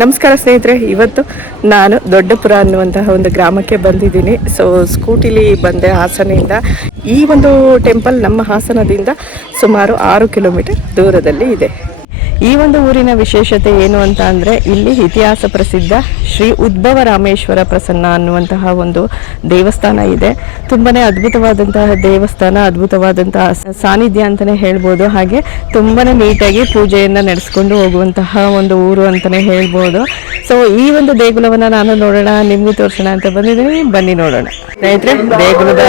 ನಮಸ್ಕಾರ ಸ್ನೇಹಿತರೆ, ಇವತ್ತು ನಾನು ದೊಡ್ಡಪುರ ಅನ್ನುವಂತಹ ಒಂದು ಗ್ರಾಮಕ್ಕೆ ಬಂದಿದ್ದೀನಿ. ಸ್ಕೂಟಿಲಿ ಬಂದೆ ಹಾಸನದಿಂದ. ಈ ಒಂದು ಟೆಂಪಲ್ ನಮ್ಮ ಹಾಸನದಿಂದ ಸುಮಾರು 6 ಕಿಲೋಮೀಟರ್ ದೂರದಲ್ಲಿ ಇದೆ. ಈ ಒಂದು ಊರಿನ ವಿಶೇಷತೆ ಏನು ಅಂತ ಅಂದರೆ, ಇಲ್ಲಿ ಇತಿಹಾಸ ಪ್ರಸಿದ್ಧ ಶ್ರೀ ಉದ್ಭವ ರಾಮೇಶ್ವರ ಪ್ರಸನ್ನ ಅನ್ನುವಂತಹ ಒಂದು ದೇವಸ್ಥಾನ ಇದೆ. ತುಂಬಾ ಅದ್ಭುತವಾದಂತಹ ದೇವಸ್ಥಾನ, ಅದ್ಭುತವಾದಂತಹ ಸಾನ್ನಿಧ್ಯ ಅಂತಲೇ ಹೇಳ್ಬೋದು. ಹಾಗೆ ತುಂಬಾ ನೀಟಾಗಿ ಪೂಜೆಯನ್ನು ನಡೆಸ್ಕೊಂಡು ಹೋಗುವಂತಹ ಒಂದು ಊರು ಅಂತಲೇ ಹೇಳ್ಬೋದು. ಈ ಒಂದು ದೇಗುಲವನ್ನು ನಾನು ನೋಡೋಣ, ನಿಮಗೂ ತೋರಿಸೋಣ ಅಂತ ಬಂದಿದ್ದೀನಿ. ಬನ್ನಿ ನೋಡೋಣ ಸ್ನೇಹಿತರೆ. ದೇಗುಲದ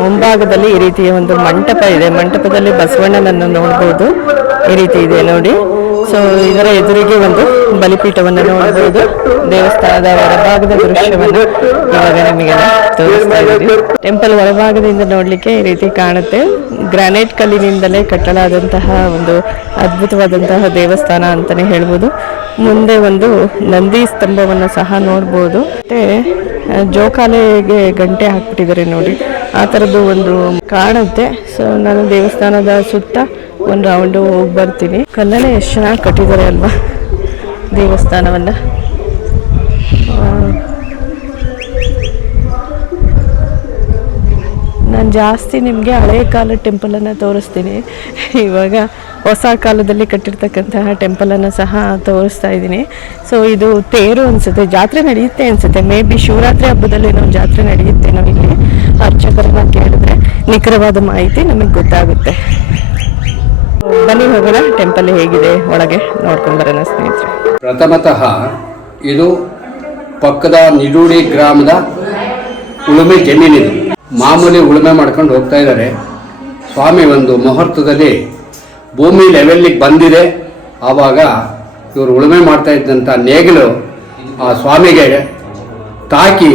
ಮುಂಭಾಗದಲ್ಲಿ ಈ ರೀತಿಯ ಒಂದು ಮಂಟಪ ಇದೆ. ಮಂಟಪದಲ್ಲಿ ಬಸವಣ್ಣನನ್ನು ನೋಡ್ಬೋದು. ಈ ರೀತಿ ಇದೆ ನೋಡಿ. ಇದರ ಎದುರಿಗೆ ಒಂದು ಬಲಿಪೀಠವನ್ನು ನೋಡಬಹುದು. ದೇವಸ್ಥಾನದ ಹೊರಭಾಗದ ದೃಶ್ಯವನ್ನು ಇವಾಗ ನಿಮಗೆಲ್ಲ ತೋರಿಸ್ತಾ ಇದ್ದೀವಿ. ಟೆಂಪಲ್ ಹೊರಭಾಗದಿಂದ ನೋಡ್ಲಿಕ್ಕೆ ಈ ರೀತಿ ಕಾಣುತ್ತೆ. ಗ್ರಾನೈಟ್ ಕಲ್ಲಿನಿಂದಲೇ ಕಟ್ಟಲಾದಂತಹ ಒಂದು ಅದ್ಭುತವಾದಂತಹ ದೇವಸ್ಥಾನ ಅಂತಾನೆ ಹೇಳ್ಬೋದು. ಮುಂದೆ ಒಂದು ನಂದಿ ಸ್ತಂಭವನ್ನು ಸಹ ನೋಡ್ಬೋದು. ಮತ್ತೆ ಜೋಕಾಲೆಗೆ ಗಂಟೆ ಹಾಕ್ಬಿಟ್ಟಿದ್ದಾರೆ ನೋಡಿ, ಆ ಥರದ್ದು ಒಂದು ಕಾಣುತ್ತೆ. ನಾನು ದೇವಸ್ಥಾನದ ಸುತ್ತ ಒಂದು ರೌಂಡು ಹೋಗಿ ಬರ್ತೀನಿ. ಕಲ್ಲಲ್ಲೇ ಎಷ್ಟು ಚೆನ್ನಾಗಿ ಕಟ್ಟಿದ್ದಾರೆ ಅಲ್ವಾ ದೇವಸ್ಥಾನವನ್ನು. ನಾನು ಜಾಸ್ತಿ ನಿಮಗೆ ಹಳೆಯ ಕಾಲದ ಟೆಂಪಲನ್ನು ತೋರಿಸ್ತೀನಿ. ಇವಾಗ ಹೊಸ ಕಾಲದಲ್ಲಿ ಕಟ್ಟಿರ್ತಕ್ಕಂತಹ ಟೆಂಪಲನ್ನು ಸಹ ತೋರಿಸ್ತಾ ಇದ್ದೀನಿ. ಇದು ತೇರು ಅನಿಸುತ್ತೆ, ಜಾತ್ರೆ ನಡೆಯುತ್ತೆ ಅನಿಸುತ್ತೆ. ಮೇ ಬಿ ಶಿವರಾತ್ರಿ ಹಬ್ಬದಲ್ಲಿ ಏನೋ ಜಾತ್ರೆ ನಡೆಯುತ್ತೇನೋ. ಇಲ್ಲಿ ಅರ್ಚಕರನ್ನ ಕೇಳಿದ್ರೆ ನಿಖರವಾದ ಮಾಹಿತಿ ನಮಗೆ ಗೊತ್ತಾಗುತ್ತೆ. ಬನ್ನಿ ಹೋಗೋಣ, ಟೆಂಪಲ್ ಹೇಗಿದೆ ಒಳಗೆ ನೋಡ್ಕೊಂಡು ಬರೋಣ ಸ್ನೇಹಿತರೆ. ಪ್ರಥಮತಃ ಇದು ಪಕ್ಕದ ನಿಡೂಡಿ ಗ್ರಾಮದ ಉಳುಮೆ ಜಮೀನಿದು. ಮಾಮೂಲಿ ಉಳುಮೆ ಮಾಡ್ಕೊಂಡು ಹೋಗ್ತಾ ಇದ್ದಾರೆ. ಸ್ವಾಮಿ ಒಂದು ಮುಹೂರ್ತದಲ್ಲಿ ಭೂಮಿ ಲೆವೆಲ್ಲಿಗೆ ಬಂದಿದೆ. ಆವಾಗ ಇವರು ಉಳುಮೆ ಮಾಡ್ತಾ ಇದ್ದಂಥ ನೇಗಿಲು ಆ ಸ್ವಾಮಿಗೆ ತಾಕಿ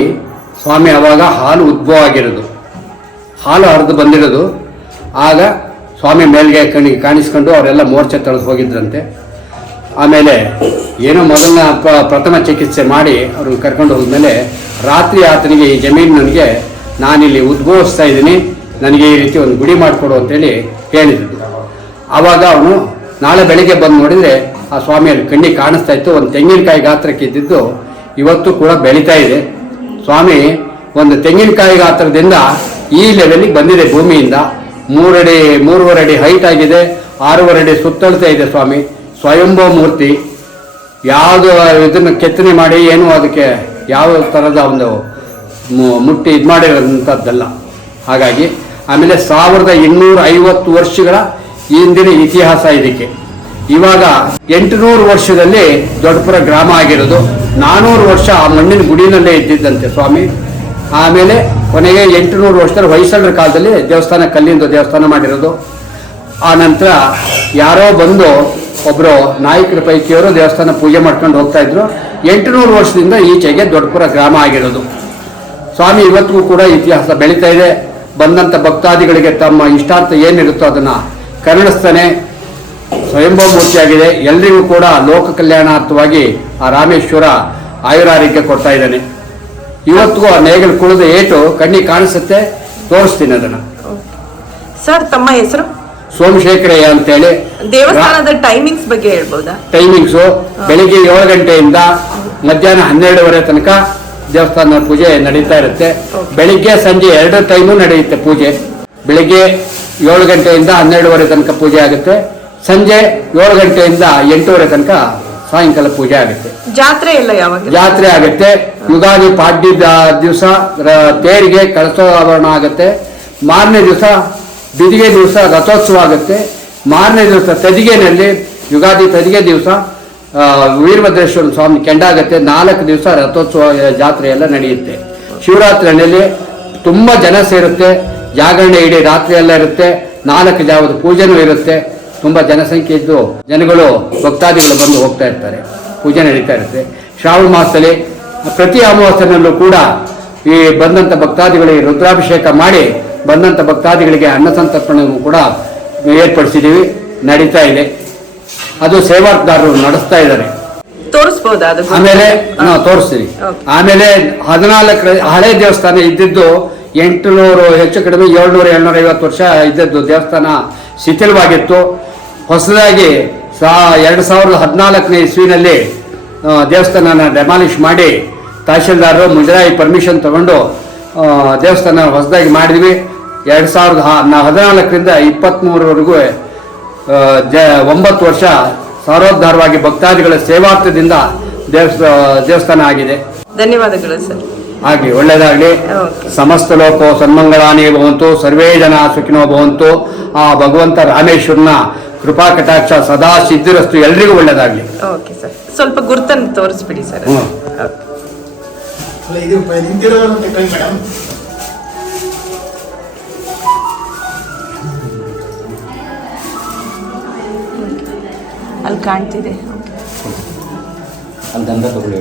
ಸ್ವಾಮಿ ಆವಾಗ ಹಾಲು ಉದ್ಭವ ಆಗಿರೋದು, ಹಾಲು ಹರಿದು ಬಂದಿರೋದು. ಆಗ ಸ್ವಾಮಿ ಮೇಲ್ಗೆ ಕಾಣಿಸ್ಕೊಂಡು ಅವರೆಲ್ಲ ಮೋರ್ಚೆ ತಳೆದು ಹೋಗಿದ್ರಂತೆ. ಆಮೇಲೆ ಏನೋ ಮೊದಲನ ಪ್ರಥಮ ಚಿಕಿತ್ಸೆ ಮಾಡಿ ಅವ್ರನ್ನ ಕರ್ಕೊಂಡು ಹೋದ್ಮೇಲೆ ರಾತ್ರಿ ಆತನಿಗೆ ಈ ಜಮೀನು ನನಗೆ ನಾನಿಲ್ಲಿ ಉದ್ಭವಿಸ್ತಾ ಇದ್ದೀನಿ, ನನಗೆ ಈ ರೀತಿ ಒಂದು ಗುಡಿ ಮಾಡಿಕೊಡು ಅಂತೇಳಿ ಹೇಳಿದ್ರು. ಆವಾಗ ಅವನು ನಾಳೆ ಬೆಳಿಗ್ಗೆ ಬಂದು ನೋಡಿದರೆ ಆ ಸ್ವಾಮಿಯಲ್ಲಿ ಕಣ್ಣಿಗೆ ಕಾಣಿಸ್ತಾ ಇತ್ತು. ಒಂದು ತೆಂಗಿನಕಾಯಿ ಗಾತ್ರಕ್ಕೆ ಇದ್ದಿದ್ದು ಇವತ್ತು ಕೂಡ ಬೆಳೀತಾ ಇದೆ. ಸ್ವಾಮಿ ಒಂದು ತೆಂಗಿನಕಾಯಿ ಗಾತ್ರದಿಂದ ಈ ಲೆವೆಲ್ಲಿಗೆ ಬಂದಿದೆ. ಭೂಮಿಯಿಂದ 3.5 ಅಡಿ ಹೈಟ್ ಆಗಿದೆ, 6.5 ಅಡಿ ಸುತ್ತಳತೆ ಇದೆ. ಸ್ವಾಮಿ ಸ್ವಯಂಭವ ಮೂರ್ತಿ. ಯಾವುದು ಇದನ್ನು ಕೆತ್ತನೆ ಮಾಡಿ ಏನು ಅದಕ್ಕೆ ಯಾವ ಥರದ ಒಂದು ಮುಟ್ಟಿ ಇದು ಮಾಡಿರೋಂಥದ್ದಲ್ಲ. ಹಾಗಾಗಿ ಆಮೇಲೆ 1250 ವರ್ಷಗಳ ಹಿಂದಿನ ಇತಿಹಾಸ ಇದಕ್ಕೆ. ಇವಾಗ 800 ವರ್ಷದಲ್ಲಿ ದೊಡ್ಡಪುರ ಗ್ರಾಮ ಆಗಿರೋದು. 400 ವರ್ಷ ಆ ಮಣ್ಣಿನ ಗುಡಿನಲ್ಲೇ ಇದ್ದಿದ್ದಂತೆ ಸ್ವಾಮಿ. ಆಮೇಲೆ ಕೊನೆಗೆ 800 ವರ್ಷದಲ್ಲಿ ಹೊಯ್ಸಳರ ಕಾಲದಲ್ಲಿ ದೇವಸ್ಥಾನ, ಕಲ್ಲಿಂದ ದೇವಸ್ಥಾನ ಮಾಡಿರೋದು. ಆ ನಂತರ ಯಾರೋ ಬಂದು ಒಬ್ಬರು ನಾಯಕರ ಪೈಕಿಯವರು ದೇವಸ್ಥಾನ ಪೂಜೆ ಮಾಡ್ಕೊಂಡು ಹೋಗ್ತಾ ಇದ್ರು. 800 ವರ್ಷದಿಂದ ಈಚೆಗೆ ದೊಡ್ಡಪುರ ಗ್ರಾಮ ಆಗಿರೋದು. ಸ್ವಾಮಿ ಇವತ್ತಿಗೂ ಕೂಡ ಇತಿಹಾಸ ಬೆಳೀತಾ ಇದೆ. ಬಂದಂಥ ಭಕ್ತಾದಿಗಳಿಗೆ ತಮ್ಮ ಇಷ್ಟಾರ್ಥ ಏನಿರುತ್ತೋ ಅದನ್ನು ಕರುಣಿಸ್ತಾನೆ. ಸ್ವಯಂಭವ ಮೂರ್ತಿಯಾಗಿದೆ. ಎಲ್ರಿಗೂ ಕೂಡ ಲೋಕ ಕಲ್ಯಾಣಾರ್ಥವಾಗಿ ಆ ರಾಮೇಶ್ವರ ಆಯುರಾರೋಗ್ಯ ಕೊಡ್ತಾ ಇದ್ದಾನೆ. ಇವತ್ತಿಗೂ ಆ ನೇಗಿಲು ಕುಳಿದ ಏಟು ಕಣ್ಣಿಗೆ ಕಾಣಿಸುತ್ತೆ. ತೋರಿಸ್ತೀನಿ ಅದನ್ನು. ಸರ್, ತಮ್ಮ ಹೆಸರು? ಸೋಮಶೇಖರಯ್ಯ ಅಂತೇಳಿ. ದೇವಸ್ಥಾನದ ಟೈಮಿಂಗ್ಸ್ ಬಗ್ಗೆ ಹೇಳ್ಬೋದಾ? ಟೈಮಿಂಗ್ಸು ಬೆಳಿಗ್ಗೆ 7 ಗಂಟೆಯಿಂದ ಮಧ್ಯಾಹ್ನ 12:30 ತನಕ ದೇವಸ್ಥಾನ ಪೂಜೆ ನಡೀತಾ ಇರುತ್ತೆ. ಬೆಳಿಗ್ಗೆ ಸಂಜೆ 2 ಟೈಮು ನಡೆಯುತ್ತೆ ಪೂಜೆ. ಬೆಳಿಗ್ಗೆ 7 ಗಂಟೆಯಿಂದ 12:30 ತನಕ ಪೂಜೆ ಆಗುತ್ತೆ. ಸಂಜೆ 7 ಗಂಟೆಯಿಂದ 8:30 ತನಕ ಸಾಯಂಕಾಲ ಪೂಜೆ ಆಗುತ್ತೆ. ಜಾತ್ರೆ ಎಲ್ಲ ಯಾವಾಗ? ಜಾತ್ರೆ ಆಗುತ್ತೆ. ಯುಗಾದಿ ಪಾಡ್ಯದ ದಿವಸ ತೇರಿಗೆ ಕಳಸೋವರಣ ಆಗುತ್ತೆ. ಮಾರನೇ ದಿವಸ ಬಿದಿಗೆ ದಿವಸ ರಥೋತ್ಸವ ಆಗುತ್ತೆ. ಮಾರನೇ ದಿವಸ ತದಿಗೆನಲ್ಲಿ ಯುಗಾದಿ ತದಿಗೆ ದಿವಸ ವೀರಭದ್ರೇಶ್ವರ ಸ್ವಾಮಿ ಕೆಂಡಾಗುತ್ತೆ. 4 ದಿವಸ ರಥೋತ್ಸವ ಜಾತ್ರೆ ಎಲ್ಲ ನಡೆಯುತ್ತೆ. ಶಿವರಾತ್ರಿಯಲ್ಲಿ ತುಂಬ ಜನ ಸೇರುತ್ತೆ. ಜಾಗರಣೆ ಇಡೀ ರಾತ್ರಿ ಎಲ್ಲ ಇರುತ್ತೆ. 4 ಜಾವದ ಪೂಜೆನೂ ಇರುತ್ತೆ. ತುಂಬ ಜನಸಂಖ್ಯೆ ಇದ್ದು ಜನಗಳು ಭಕ್ತಾದಿಗಳು ಬಂದು ಹೋಗ್ತಾ ಇರ್ತಾರೆ. ಪೂಜೆ ನಡೀತಾ ಇರುತ್ತೆ. ಶ್ರಾವಣ ಮಾಸದಲ್ಲಿ ಪ್ರತಿ ಅಮಾವಾಸ್ಯೆನಲ್ಲೂ ಕೂಡ ಈ ಬಂದಂಥ ಭಕ್ತಾದಿಗಳಿಗೆ ರುದ್ರಾಭಿಷೇಕ ಮಾಡಿ ಬಂದಂಥ ಭಕ್ತಾದಿಗಳಿಗೆ ಅನ್ನಸಂತರ್ಪಣೆಯನ್ನು ಕೂಡ ಏರ್ಪಡಿಸಿದ್ದೀವಿ. ನಡೀತಾ ಇದೆ. ಅದು ಸೇವಾದಾರರು ನಡೆಸ್ತಾ ಇದ್ದಾರೆ. ತೋರಿಸ್ಬೋದಾ? ಆಮೇಲೆ ನಾವು ತೋರಿಸ್ತೀವಿ. ಆಮೇಲೆ 14 ಹಳೆ ದೇವಸ್ಥಾನ ಇದ್ದಿದ್ದು 800 ಹೆಚ್ಚು ಕಡಿಮೆ 700-750 ವರ್ಷ ಇದ್ದದ್ದು ದೇವಸ್ಥಾನ ಶಿಥಿಲವಾಗಿತ್ತು. ಹೊಸದಾಗಿ 2014ನೇ ಇಸ್ವಿನಲ್ಲಿ ದೇವಸ್ಥಾನನ ಡೆಮಾಲಿಷ್ ಮಾಡಿ ತಹಶೀಲ್ದಾರರು ಮುಜರಾಯಿ ಪರ್ಮಿಷನ್ ತಗೊಂಡು ದೇವಸ್ಥಾನ ಹೊಸದಾಗಿ ಮಾಡಿದ್ವಿ. 2014ರಿಂದ 23ವರೆಗೂ 9 ವರ್ಷ ಸಾರೋದ್ಧಾರವಾಗಿ ಭಕ್ತಾದಿಗಳ ಸೇವಾರ್ಥದಿಂದ ದೇವಸ್ಥಾನ ಆಗಿದೆ. ಧನ್ಯವಾದಗಳು ಸರ್. ಆಗಲಿ, ಒಳ್ಳೆಯದಾಗಲಿ. ಸಮಸ್ತ ಲೋಕೋ ಸನ್ಮಂಗಳಾನಿ ಭವಂತು, ಸರ್ವೇ ಜನ ಸುಖಿನೋ ಭವಂತು. ಆ ಭಗವಂತ ರಾಮೇಶ್ವರನ ಕೃಪಾ ಕಟಾಕ್ಷ ಸದಾ ಸಿದ್ಧಿರಸ್ತು, ಎಲ್ರಿಗೂ ಒಳ್ಳೆಯದಾಗಲಿ. ಓಕೆ ಸರ್, ಸ್ವಲ್ಪ ಗುರುತನ್ನು ತೋರಿಸ್ಬಿಡಿ ಸರ್. ಅಲ್ಲಿ ಕಾಣ್ತಿದೆ. ಅಲ್ಲಿ ದಂಡ ತಗೊಳ್ಳಿ.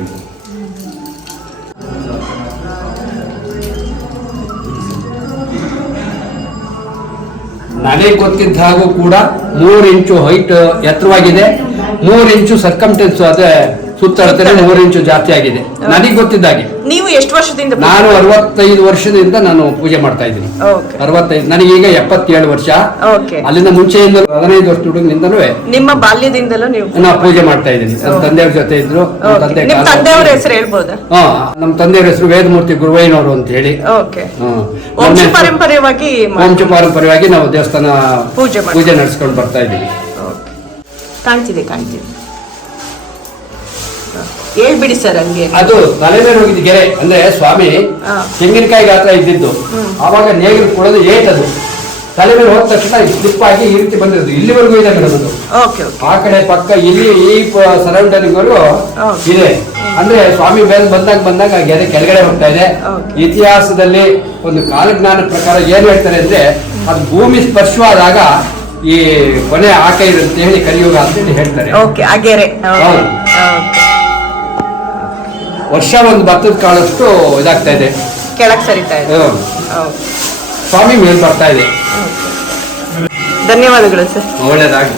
ನನಗೆ ಗೊತ್ತಿದ್ದ ಹಾಗೂ ಕೂಡ 3 ಇಂಚು ಹೈಟ್ ಎತ್ತರವಾಗಿದೆ, 3 ಇಂಚು ಸರ್ಕಮ್ಟೆನ್ಸ್ ಅದೇ ಸುತ್ತಳತೆ 3 ಇಂಚು ಜಾಸ್ತಿ ಆಗಿದೆ ನನಗೆ ಗೊತ್ತಿದ್ದಾಗೆ. ನೀವು ಎಷ್ಟು ವರ್ಷದಿಂದ? ನಾನು 65 ವರ್ಷದಿಂದ ನಾನು ಪೂಜೆ ಮಾಡ್ತಾ ಇದ್ದೀನಿ. 65, ನನಗೀಗ 77 ವರ್ಷ. ಅಲ್ಲಿಂದ ಮುಂಚೆಯಿಂದ 15 ವರ್ಷ ಹುಡುಗನಿಂದಲೂ ನಿಮ್ಮ ಬಾಲ್ಯದಿಂದಲೂ ನೀವು ನಾ ಪೂಜೆ ಮಾಡ್ತಾ ಇದ್ದೀನಿ. ನಮ್ಮ ತಂದೆಯವ್ರ ಜೊತೆ ಇದ್ರು. ತಂದೆಯವರ ಹೆಸರು ಹೇಳ್ಬೋದಾ? ನಮ್ಮ ತಂದೆಯವರ ಹೆಸರು ವೇದಮೂರ್ತಿ ಗುರುವಯ್ಯನವರು ಅಂತ ಹೇಳಿ. ವಂಶಪಾರಂಪರ್ಯವಾಗಿ ನಾವು ದೇವಸ್ಥಾನ ಪೂಜೆ ನಡೆಸ್ಕೊಂಡು ಬರ್ತಾ ಇದ್ದೀವಿ. ಕಾಣ್ತಿದೆ. ಹೇಳ್ಬಿಡಿ ಸರ್. ಹಂಗೆ ಅದು ತಲೆ ಮೇಲೆ ಹೋಗಿದ್ದು ಗೆರೆ ಅಂದ್ರೆ ಸ್ವಾಮಿ ತೆಂಗಿನಕಾಯಿ ಗಾತ್ರ ಇದ್ದಿದ್ದು. ಆವಾಗ ನೇಗಿಲು ಕೊಡೋದು ಏಟದು ತಲೆ ಮೇಲೆ ಹೋದ ತಕ್ಷಣ ಸ್ಲಿಪ್ ಆಗಿ ಈ ರೀತಿ ಬಂದಿರೋದು. ಇಲ್ಲಿವರೆಗೂ ಇದೆ ಮೇಡಮ್ ಅದು. ಆ ಕಡೆ ಪಕ್ಕ ಇಲ್ಲಿ ಈ ಸರೌಂಡಿಂಗ್ ಇದೆ. ಅಂದ್ರೆ ಸ್ವಾಮಿ ಮೇಲೆ ಬಂದಾಗ ಆ ಗೆರೆ ಕೆಳಗಡೆ ಹೋಗ್ತಾ ಇದೆ. ಇತಿಹಾಸದಲ್ಲಿ ಒಂದು ಕಾಲಜ್ಞಾನ ಪ್ರಕಾರ ಏನ್ ಹೇಳ್ತಾರೆ ಅಂದ್ರೆ, ಅದು ಭೂಮಿ ಸ್ಪರ್ಶವಾದಾಗ ಈ ಕೊನೆ ಆಕೆ ಇರುತ್ತೆ ಹೇಳಿ ಕಲಿಯುಗ ಅಂತ ಹೇಳ್ತಾರೆ. ವರ್ಷ ಒಂದು ಭತ್ತದ ಕಾಳಷ್ಟು ಇದಾಗ್ತಾ ಇದೆ, ಕೆಳಗೆ ಸರಿತಾ ಇದೆ. ಸ್ವಾಮಿ ಮೇಲ್ ಬರ್ತಾ ಇದೆ. ಧನ್ಯವಾದಗಳು ಸರ್. ಒಳ್ಳೆಯದಾಗಿ.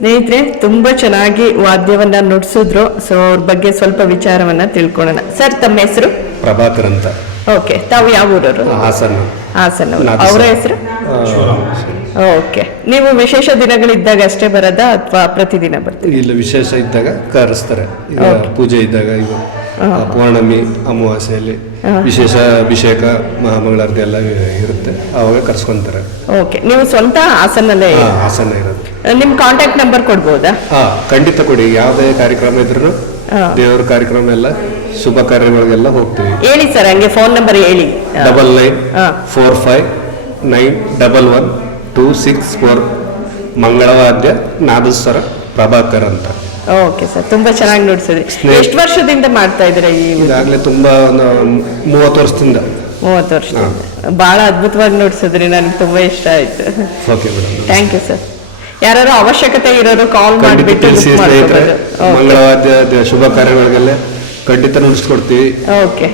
ಸ್ನೇಹಿತರೆ, ತುಂಬಾ ಚೆನ್ನಾಗಿ ವಾದ್ಯವನ್ನ ನುಡಿಸಿದ್ರು. ಸೊ ಅವ್ರ ಬಗ್ಗೆ ಸ್ವಲ್ಪ ವಿಚಾರವನ್ನ ತಿಳ್ಕೊಳ್ಳೋಣ. ಸರ್, ತಮ್ಮ ಹೆಸರು? ಪ್ರಭಾಕರ್ ಅಂತ. ಓಕೆ, ತಾವು ಯಾವ ಊರವರು? ಹಾಸನ. ಅವರ ಹೆಸರು? ಓಕೆ. ನೀವು ವಿಶೇಷ ದಿನಗಳಿದ್ದಾಗ ಅಷ್ಟೇ ಬರೋದಾ ಅಥವಾ ಪ್ರತಿದಿನ ಬರ್ತೀವಿ? ಇಲ್ಲ, ವಿಶೇಷ ಇದ್ದಾಗ ಕರೆಸ್ತಾರೆ. ಈಗ ಪೂಜೆ ಇದ್ದಾಗ, ಈಗ ಪೌರ್ಣಮಿ ಅಮಾವಾಸ್ಯೆಯಲ್ಲಿ ವಿಶೇಷ ಅಭಿಷೇಕ ಮಹಾಮಂಗಳಾರತಿ ಎಲ್ಲ ಇರುತ್ತೆ, ಅವಾಗ ಕರ್ಸ್ಕೊಂತಾರೆ. ಓಕೆ. ನೀವು ಸ್ವಂತ ಹಾಸನಲ್ಲೇ? ಹಾಸನ ಇರುತ್ತೆ. ನಿಮ್ ಕಾಂಟ್ಯಾಕ್ಟ್ ನಂಬರ್ ಕೊಡ್ಬೋದಾ? ಖಂಡಿತ ಕೊಡಿ. ಯಾವುದೇ ಕಾರ್ಯಕ್ರಮ ಇದ್ರು, ದೇವರ ಕಾರ್ಯಕ್ರಮ ಎಲ್ಲ, ಶುಭ ಕಾರ್ಯಗಳಿಗೆಲ್ಲ ಹೋಗ್ತೀವಿ. ಹೇಳಿ ಸರ್, ಹಂಗೆ ಫೋನ್ ನಂಬರ್ ಹೇಳಿ. 9945911264. ಮಂಗಳವಾದ್ಯ ನಾದಸ್ವರ ಪ್ರಭಾಕರ್ ಅಂತ. ಓಕೆ ಸರ್, ತುಂಬಾ ಚೆನ್ನಾಗಿ ನುಡಿಸಿದ್ರಿ. ಎಷ್ಟು ವರ್ಷದಿಂದ ಮಾಡ್ತಾ ಇದ್ದೀರಾ? ಈಗಾಗಲೇ ತುಂಬಾ 30 ವರ್ಷದಿಂದ. 30 ವರ್ಷದಿಂದ. ಭಾಳ ಅದ್ಭುತವಾಗಿ ನೋಡ್ಸಿದ್ರಿ, ನನಗೆ ತುಂಬಾ ಇಷ್ಟ ಆಯ್ತು. Okay madam, thank you sir. ಯಾರು ಅವಶ್ಯಕತೆ ಇರೋರು ಕಾಲ್ ಖಂಡಿತ ಮಾಡಿಬಿಟ್ಟು ತಿಳಿಸಿ ಸ್ನೇಹಿತರೆ. ಮಂಗಳವಾದ್ಯ ಶುಭ ಕಾರ್ಯಗಳಿಗೆಲ್ಲ ಖಂಡಿತ ನುಡಿಸ್ಕೊಡ್ತೀವಿ. ಓಕೆ,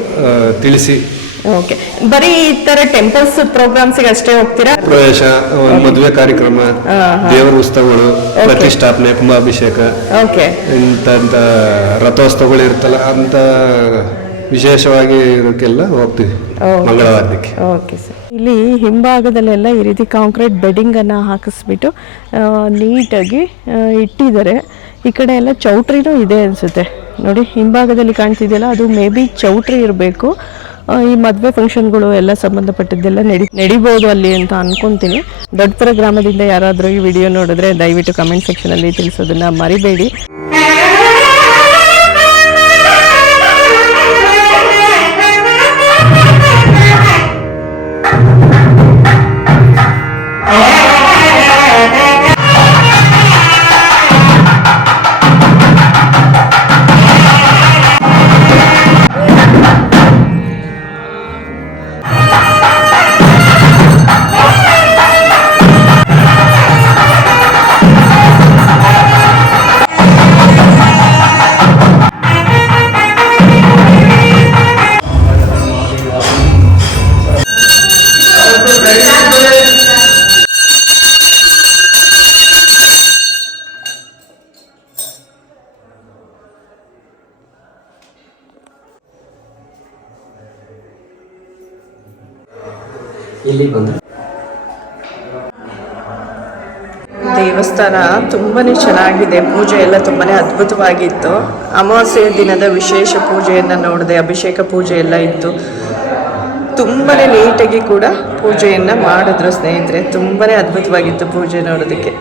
ತಿಳಿಸಿ. ಓಕೆ. ಬರೀ ಈ ತರ ಟೆಂಪಲ್ಸ್ ಪ್ರೋಗ್ರಾಮ್ಸ್ಗೆ ಅಷ್ಟೇ ಹೋಗ್ತೀರಾ? ಪ್ರವೇಶ, ಮದುವೆ ಕಾರ್ಯಕ್ರಮ, ದೇವರ ಉತ್ಸವಗಳು, ಪ್ರತಿಷ್ಠಾಪನೆ, ಕುಂಭಾಭಿಷೇಕ, ಓಕೆ, ಇಂಥ ರಥೋತ್ಸವಗಳು ಇರುತ್ತಲ್ಲ ಅಂತ ವಿಶೇಷವಾಗಿ ಇದಕ್ಕೆಲ್ಲ ಹೋಗ್ತೀವಿ ಮಂಗಳವಾರಕ್ಕೆ. Okay sir. ಇಲ್ಲಿ ಹಿಂಭಾಗದಲ್ಲೆಲ್ಲ ಈ ರೀತಿ ಕಾಂಕ್ರೀಟ್ ಬೆಡ್ಡಿಂಗ್ ಅನ್ನ ಹಾಕಿಸ್ಬಿಟ್ಟು ನೀಟಾಗಿ ಇಟ್ಟಿದ್ದಾರೆ. ಈ ಕಡೆ ಎಲ್ಲ ಚೌಟ್ರಿನೂ ಇದೆ ಅನ್ಸುತ್ತೆ ನೋಡಿ. ಹಿಂಭಾಗದಲ್ಲಿ ಕಾಣ್ತಿದೆಯಲ್ಲ, ಅದು ಮೇ ಬಿ ಚೌಟ್ರಿ ಇರಬೇಕು. ಈ ಮದುವೆ ಫಂಕ್ಷನ್ಗಳು ಎಲ್ಲ ಸಂಬಂಧಪಟ್ಟಿದ್ದೆಲ್ಲ ನಡಿಬೋದು ಅಲ್ಲಿ ಅಂತ ಅನ್ಕೊಂತೀನಿ. ದೊಡ್ಡಪುರ ಗ್ರಾಮದಿಂದ ಯಾರಾದರೂ ಈ ವಿಡಿಯೋ ನೋಡಿದ್ರೆ ದಯವಿಟ್ಟು ಕಮೆಂಟ್ ಸೆಕ್ಷನಲ್ಲಿ ತಿಳಿಸೋದನ್ನ ಮರಿಬೇಡಿ. ದೇವಸ್ಥಾನ ತುಂಬಾನೇ ಚೆನ್ನಾಗಿದೆ. ಪೂಜೆ ಎಲ್ಲ ತುಂಬಾನೇ ಅದ್ಭುತವಾಗಿತ್ತು. ಅಮಾವಾಸ್ಯೆಯ ದಿನದ ವಿಶೇಷ ಪೂಜೆಯನ್ನು ನೋಡಿದೆ. ಅಭಿಷೇಕ ಪೂಜೆ ಎಲ್ಲ ಇತ್ತು. ತುಂಬಾನೇ ನೀಟಾಗಿ ಕೂಡ ಪೂಜೆಯನ್ನ ಮಾಡಿದ್ರು ಸ್ನೇಹಿತರೆ. ತುಂಬಾನೇ ಅದ್ಭುತವಾಗಿತ್ತು ಪೂಜೆ ನೋಡೋದಕ್ಕೆ.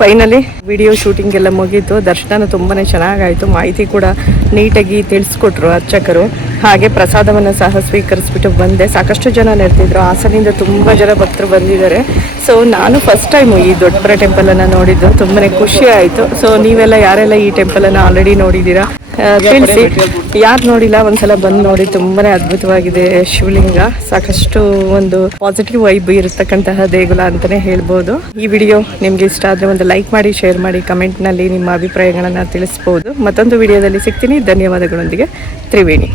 ಫೈನಲಿ ವಿಡಿಯೋ ಶೂಟಿಂಗ್ ಎಲ್ಲ ಮುಗೀತು. ದರ್ಶನ ತುಂಬಾನೇ ಚೆನ್ನಾಗಾಯಿತು. ಮಾಹಿತಿ ಕೂಡ ನೀಟಾಗಿ ತಿಳಿಸ್ಕೊಟ್ರು ಅರ್ಚಕರು. ಹಾಗೆ ಪ್ರಸಾದವನ್ನು ಸಹ ಸ್ವೀಕರಿಸ್ಬಿಟ್ಟು ಬಂದೆ. ಸಾಕಷ್ಟು ಜನ ನೆರೆದಿದ್ರು. ಹಾಸನಿಂದ ತುಂಬ ಜನ ಭಕ್ತರು ಬಂದಿದ್ದಾರೆ. ಸೊ ನಾನು ಫಸ್ಟ್ ಟೈಮು ಈ ದೊಡ್ಡಪುರ ಟೆಂಪಲನ್ನು ನೋಡಿದ್ದು. ತುಂಬಾ ಖುಷಿ ಆಯಿತು. ಸೊ ನೀವೆಲ್ಲ ಯಾರೆಲ್ಲ ಈ ಟೆಂಪಲನ್ನು ಆಲ್ರೆಡಿ ನೋಡಿದ್ದೀರಾ ತಿಳಿಸಿ. ಯಾರು ನೋಡಿಲ್ಲ ಒಂದ್ಸಲ ಬಂದು ನೋಡಿ. ತುಂಬಾನೇ ಅದ್ಭುತವಾಗಿದೆ ಶಿವಲಿಂಗ. ಸಾಕಷ್ಟು ಒಂದು ಪಾಸಿಟಿವ್ ವೈಬ್ ಇರತಕ್ಕಂತಹ ದೇಗುಲ ಅಂತಾನೆ ಹೇಳ್ಬೋದು. ಈ ವಿಡಿಯೋ ನಿಮ್ಗೆ ಇಷ್ಟ ಆದ್ರೆ ಒಂದು ಲೈಕ್ ಮಾಡಿ, ಶೇರ್ ಮಾಡಿ, ಕಮೆಂಟ್ ನಲ್ಲಿ ನಿಮ್ಮ ಅಭಿಪ್ರಾಯಗಳನ್ನ ತಿಳಿಸಬಹುದು. ಮತ್ತೊಂದು ವಿಡಿಯೋದಲ್ಲಿ ಸಿಗ್ತೀನಿ. ಧನ್ಯವಾದಗಳೊಂದಿಗೆ ತ್ರಿವೇಣಿ.